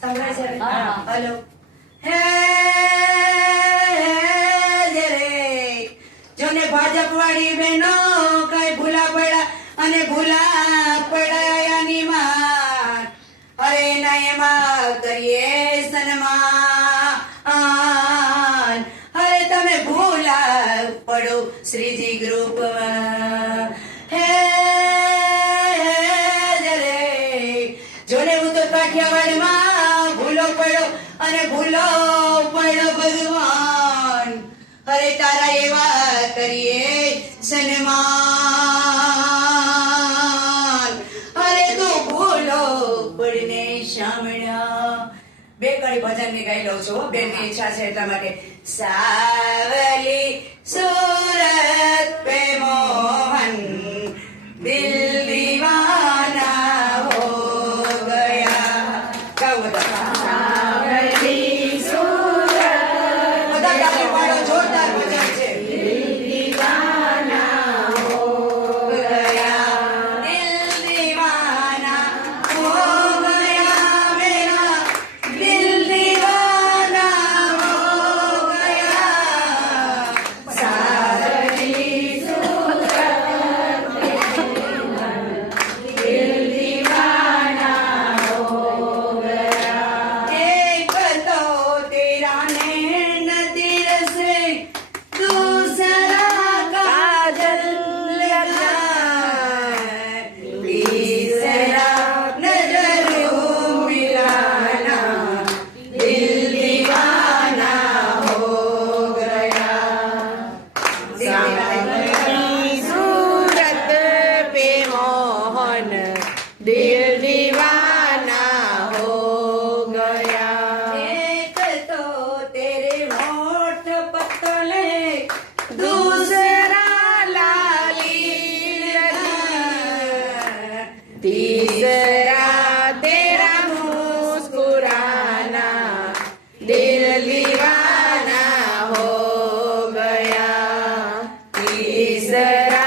સંભળાય છે હવે? હા. હલો. હે રે જોને ભાજપ વાળી બહેનો કઈ ભૂલા પડ્યા અને ભૂલા પડાયાની માં અરે નયમાં કરીએ સન્માન અરે તમે ભૂલા પડો શ્રીજી ગ્રુપ હે જોને હું તો કાઠિયાવાડમાં ભૂલો પડ્યો અને ભૂલો પડ્યો ભગવાન અરે તારા એવા કરીએ સન્માન અરે તું ભૂલો પડીને શામળા બે કડી ભજન ની ગાઈ લઉં છું બેન ની ઈચ્છા છે એટલા માટે સાવલી સુરત પે મોહન દિલ દીવાના હો ગયા ગાઓ બધા બધા તાળી પાડો જોરદાર ભજન છે દિલ દીવાના હો મેરા દિલ દીવાના હો ગયા સાવલી एक तो तेरा नैन तीर से दूसरा काजल लगा तीसरा नजरों मिलाना दिल दीवाना हो गया सूरत पे मोहन दिल दीवाना हो गया एक तो तेरे होठ पतले दूसरा लाली लगा तीसरा तेरा मुस्कुराना दिल दीवाना हो गया तीसरा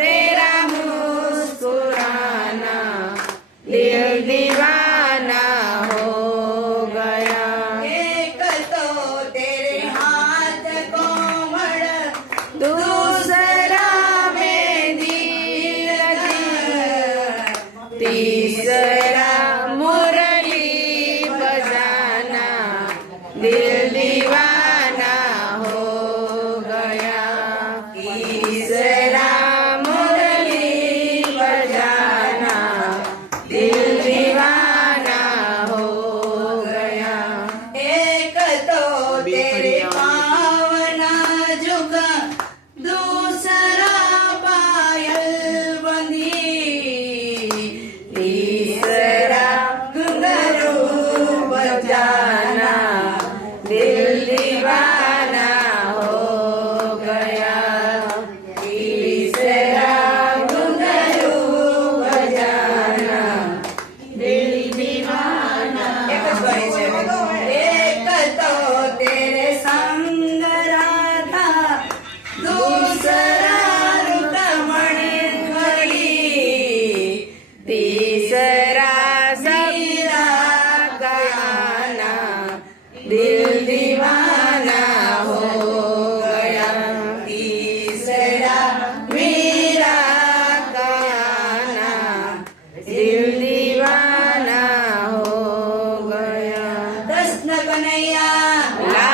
तेरा मुस्कुराना दिल दीवाना हो गया एक तो तेरे हाथ कोमल दूसरा मेहंदी लगा तीसरा मुरली बजाना दिल दीवाना हो गया तीसरा मुरली बजाना दिल दीवाना हो गया एक तो तेरे पावना जुगा दूसरा पायल बंदी तीसरा घुंघरू बजाना दिल दीवाना हो गया तीसरा घुंघरू बजाना दिल दीवाना एक જ ગણી છે એક તો તેરે સંગ રાધા दूसरा रुकमणी खड़ी तीसरा सबीरा गाना दिल दीवाना हो गया तीसरा मेरा गाना दिल दीवाना हो गया कृष्ण कन्हैया ला